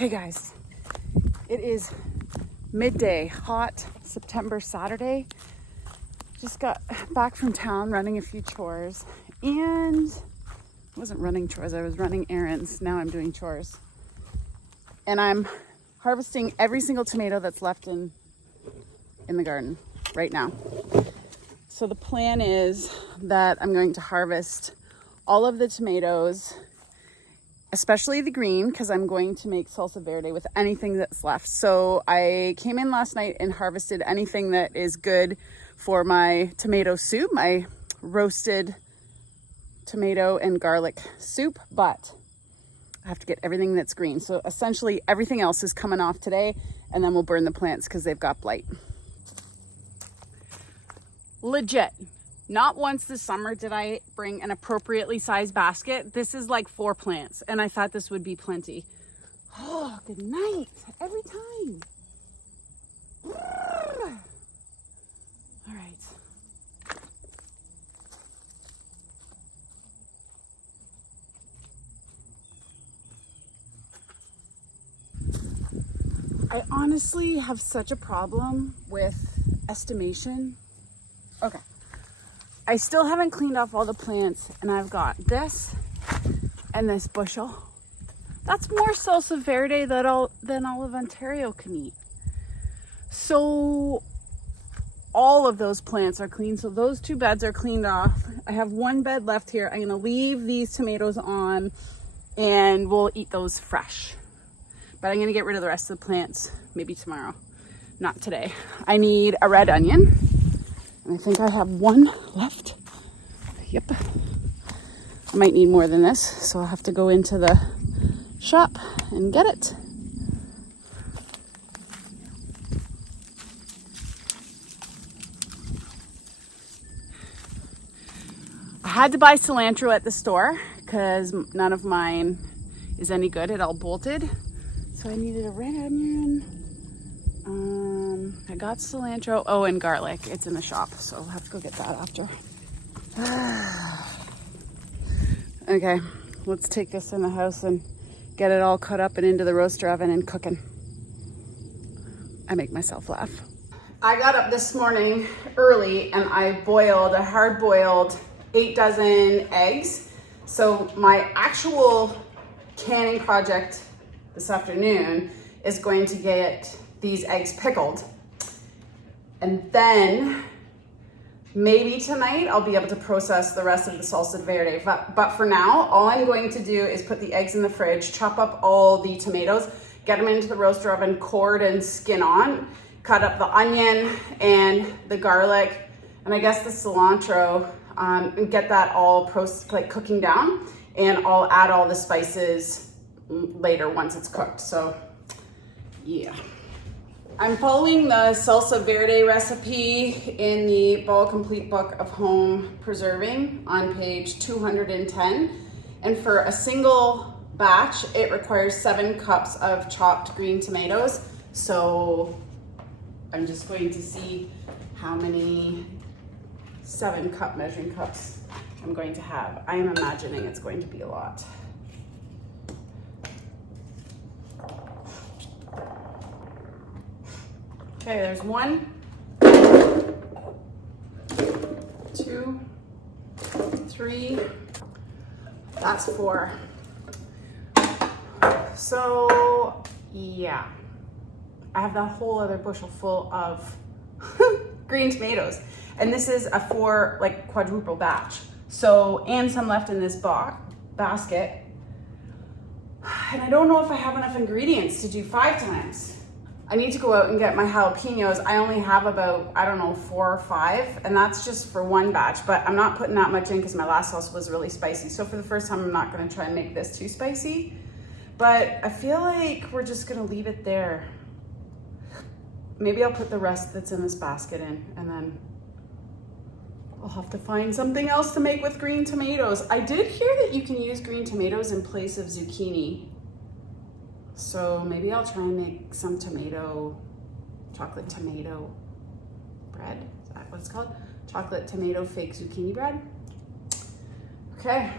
Hey guys, it is midday, hot September Saturday. Just got back from town running a few chores, and I wasn't running chores, I was running errands. Now I'm doing chores. And I'm harvesting every single tomato that's left in the garden right now. So the plan is that I'm going to harvest all of the tomatoes, especially the green, because I'm going to make salsa verde with anything that's left. So I came in last night and harvested anything that is good for my tomato soup, my roasted tomato and garlic soup, but I have to get everything that's green. So essentially everything else is coming off today, and then we'll burn the plants because they've got blight. Legit. Not once this summer did I bring an appropriately sized basket. This is like 4 plants, and I thought this would be plenty. Oh, good night. Every time. All right. I honestly have such a problem with estimation. Okay. I still haven't cleaned off all the plants, and I've got this and this bushel. That's more salsa verde than all of Ontario can eat. So all of those plants are clean. So those 2 beds are cleaned off. I have 1 bed left here. I'm gonna leave these tomatoes on and we'll eat those fresh. But I'm gonna get rid of the rest of the plants maybe tomorrow, not today. I need a red onion. And I think I have 1 left. Yep. I might need more than this, so I'll have to go into the shop and get it. I had to buy cilantro at the store because none of mine is any good. It all bolted. So I needed a red onion. I got cilantro. Oh, and garlic. It's in the shop, so I'll have to go get that after. Okay, let's take this in the house and get it all cut up and into the roaster oven and cooking. I make myself laugh. I got up this morning early and I boiled a hard-boiled 8 dozen eggs. So my actual canning project this afternoon is going to get these eggs pickled. And then maybe tonight I'll be able to process the rest of the salsa verde. But for now, all I'm going to do is put the eggs in the fridge, chop up all the tomatoes, get them into the roaster oven, cord and skin on, cut up the onion and the garlic, and I guess the cilantro, and get that all cooking down. And I'll add all the spices later once it's cooked. So yeah. I'm following the salsa verde recipe in the Ball Complete Book of Home Preserving on page 210. And for a single batch, it requires 7 cups of chopped green tomatoes. So I'm just going to see how many 7-cup measuring cups I'm going to have. I am imagining it's going to be a lot. Okay, there's 1, 2, 3, that's 4. So yeah, I have that whole other bushel full of green tomatoes. And this is a 4 quadruple batch. So, and some left in this basket. And I don't know if I have enough ingredients to do 5 times. I need to go out and get my jalapenos. I only have about, 4 or 5, and that's just for 1 batch, but I'm not putting that much in because my last sauce was really spicy. So for the first time, I'm not gonna try and make this too spicy, but I feel like we're just gonna leave it there. Maybe I'll put the rest that's in this basket in, and then I'll have to find something else to make with green tomatoes. I did hear that you can use green tomatoes in place of zucchini. So maybe I'll try and make some chocolate tomato bread. Is that what it's called? Chocolate tomato fake zucchini bread. Okay,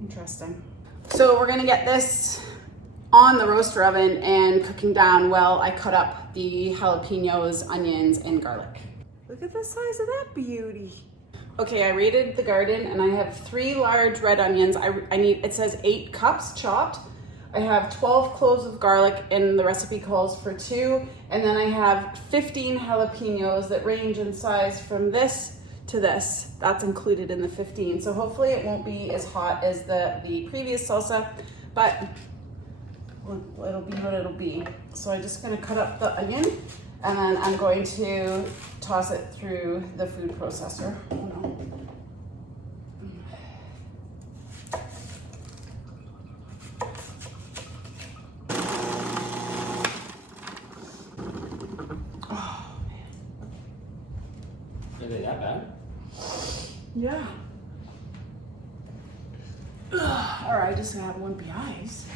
interesting. So we're gonna get this on the roaster oven and cooking down while I cut up the jalapenos, onions, and garlic. Look at the size of that beauty. Okay, I raided the garden and I have 3 large red onions. I need, it says 8 cups chopped. I have 12 cloves of garlic and the recipe calls for 2. And then I have 15 jalapenos that range in size from this to this. That's included in the 15. So hopefully it won't be as hot as the previous salsa, but it'll be what it'll be. So I'm just gonna cut up the onion and then I'm going to toss it through the food processor. Oh no. Oh man. Is it that bad? Yeah. Or I just have one pies.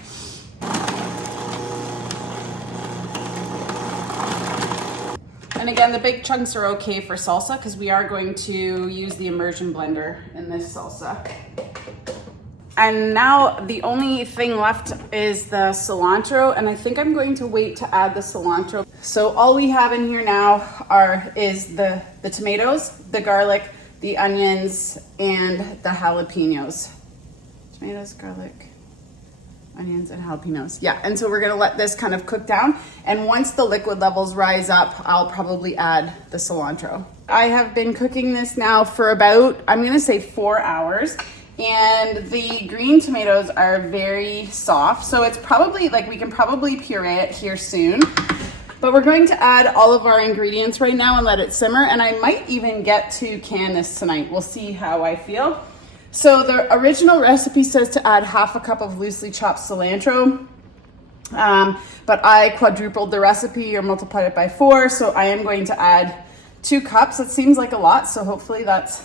And again, the big chunks are okay for salsa because we are going to use the immersion blender in this salsa. And now the only thing left is the cilantro, and I think I'm going to wait to add the cilantro. So all we have in here now is the tomatoes, the garlic, the onions, and the jalapenos. Tomatoes, garlic, onions, and jalapenos. Yeah, and so we're gonna let this kind of cook down. And once the liquid levels rise up, I'll probably add the cilantro. I have been cooking this now for about, I'm gonna say 4 hours. And the green tomatoes are very soft. So it's probably, like, we can probably puree it here soon. But we're going to add all of our ingredients right now and let it simmer. And I might even get to can this tonight. We'll see how I feel. So the original recipe says to add half a cup of loosely chopped cilantro. But I quadrupled the recipe or multiplied it by 4. So I am going to add 2 cups. It seems like a lot, so hopefully that's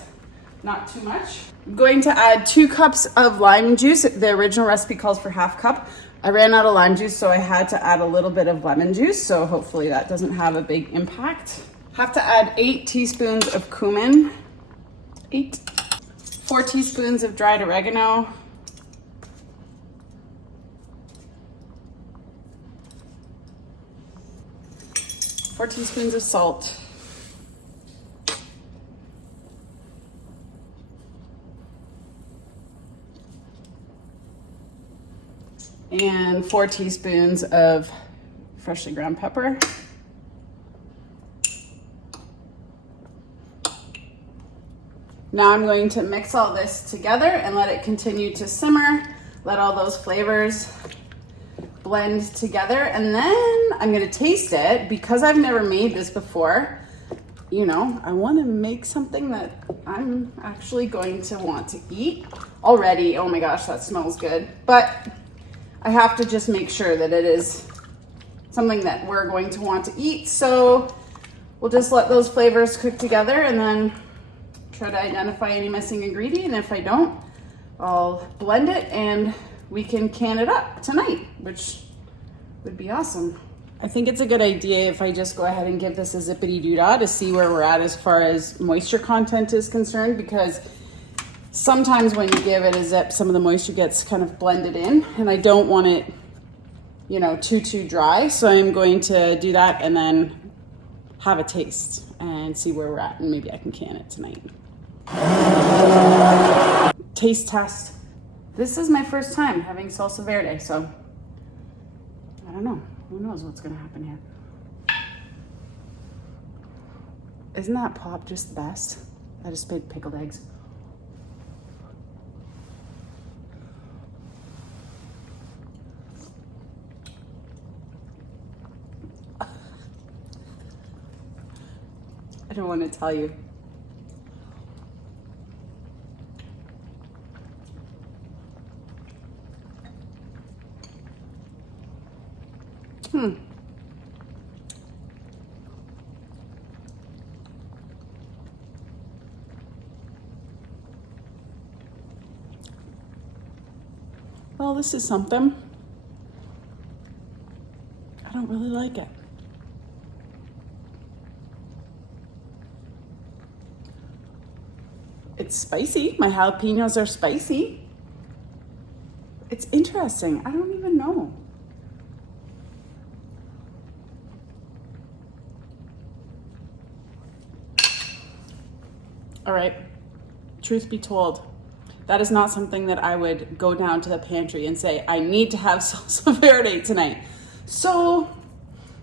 not too much. I'm going to add 2 cups of lime juice. The original recipe calls for half cup. I ran out of lime juice, so I had to add a little bit of lemon juice. So hopefully that doesn't have a big impact. Have to add 8 teaspoons of cumin. 8. 4 teaspoons of dried oregano. 4 teaspoons of salt. And 4 teaspoons of freshly ground pepper. Now I'm going to mix all this together and let it continue to simmer. Let all those flavors blend together. And then I'm gonna taste it. Because I've never made this before, you know, I wanna make something that I'm actually going to want to eat already. Oh my gosh, that smells good. But I have to just make sure that it is something that we're going to want to eat. So we'll just let those flavors cook together and then try to identify any missing ingredient. If I don't, I'll blend it and we can can it up tonight, which would be awesome. I think it's a good idea if I just go ahead and give this a zippity doo-dah to see where we're at as far as moisture content is concerned, because sometimes when you give it a zip, some of the moisture gets kind of blended in, and I don't want it, you know, too dry. So I'm going to do that and then have a taste and see where we're at, and maybe I can can it tonight. Taste test. This is my first time having salsa verde, so I don't know. Who knows what's gonna happen here? Isn't that pop just the best? I just made pickled eggs. I don't want to tell you. Well, this is something. I don't really like it. It's spicy. My jalapenos are spicy. It's interesting. I don't even know. All right, truth be told, that is not something that I would go down to the pantry and say, I need to have salsa verde tonight. So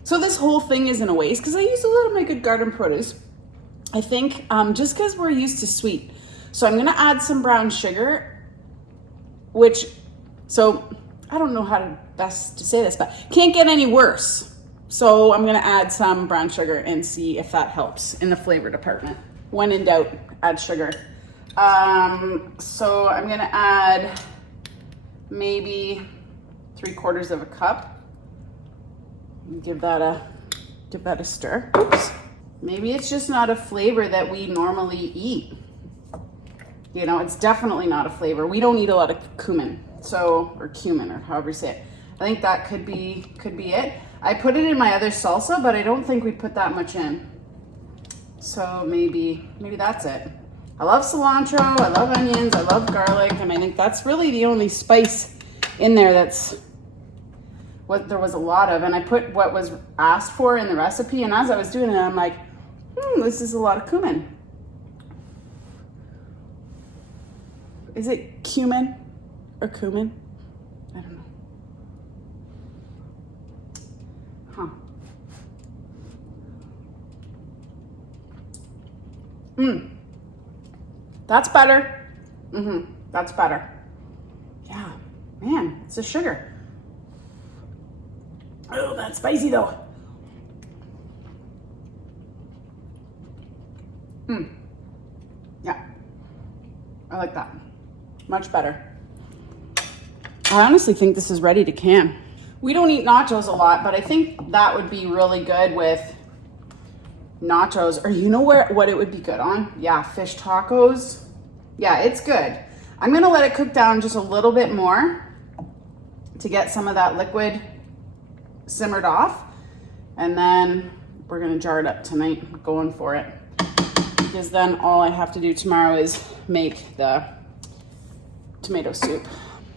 this whole thing isn't a waste because I used a lot of my good garden produce. I think just because we're used to sweet. So I'm gonna add some brown sugar, so I don't know how to best to say this, but can't get any worse. So I'm gonna add some brown sugar and see if that helps in the flavor department. When in doubt, add sugar. So I'm gonna add maybe 3/4 cup. Give that a stir. Oops. Maybe it's just not a flavor that we normally eat. You know, it's definitely not a flavor. We don't eat a lot of cumin, or cumin, or however you say it. I think that could be it. I put it in my other salsa, but I don't think we put that much in. So maybe that's it. I love cilantro, I love onions, I love garlic, and I think that's really the only spice in there that's what there was a lot of. And I put what was asked for in the recipe, and as I was doing it, I'm like, this is a lot of cumin. Is it cumin or cumin? I don't know. That's better. That's better. Yeah, man, it's the sugar. Oh, that's spicy though. Yeah, I like that. Much better. I honestly think this is ready to can. We don't eat nachos a lot, but I think that would be really good with nachos. Or you know what it would be good on? Yeah, fish tacos. Yeah, it's good. I'm gonna let it cook down just a little bit more to get some of that liquid simmered off. And then we're gonna jar it up tonight. I'm going for it. Because then all I have to do tomorrow is make the tomato soup.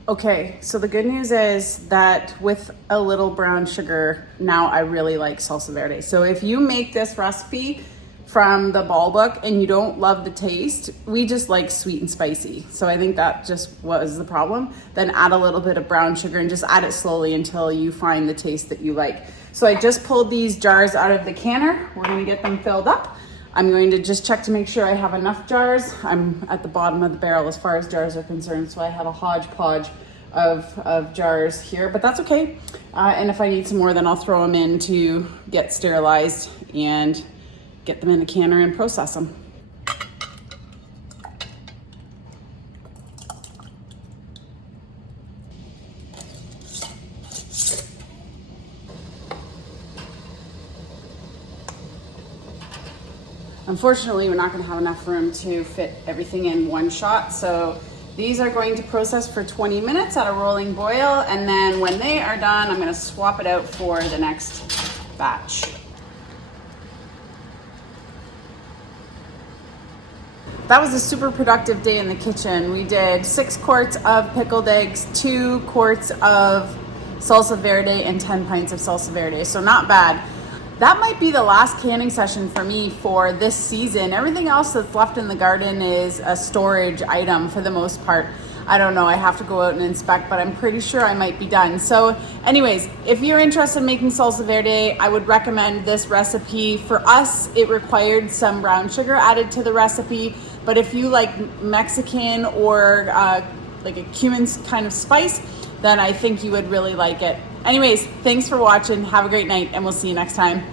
Okay, so the good news is that with a little brown sugar, now I really like salsa verde. So if you make this recipe from the ball book and you don't love the taste, we just like sweet and spicy. So I think that just was the problem. Then add a little bit of brown sugar and just add it slowly until you find the taste that you like. So I just pulled these jars out of the canner. We're gonna get them filled up. I'm going to just check to make sure I have enough jars. I'm at the bottom of the barrel as far as jars are concerned, so I have a hodgepodge of jars here, but that's okay. And if I need some more, then I'll throw them in to get sterilized and get them in a canner and process them. Unfortunately, we're not going to have enough room to fit everything in one shot, so these are going to process for 20 minutes at a rolling boil, and then when they are done, I'm going to swap it out for the next batch. That was a super productive day in the kitchen. We did 6 quarts of pickled eggs, 2 quarts of salsa verde, and 10 pints of salsa verde, so not bad. That might be the last canning session for me for this season. Everything else that's left in the garden is a storage item for the most part. I don't know, I have to go out and inspect, but I'm pretty sure I might be done. So anyways, if you're interested in making salsa verde, I would recommend this recipe. For us, it required some brown sugar added to the recipe, but if you like Mexican or like a cumin kind of spice, then I think you would really like it. Anyways, thanks for watching. Have a great night, and we'll see you next time.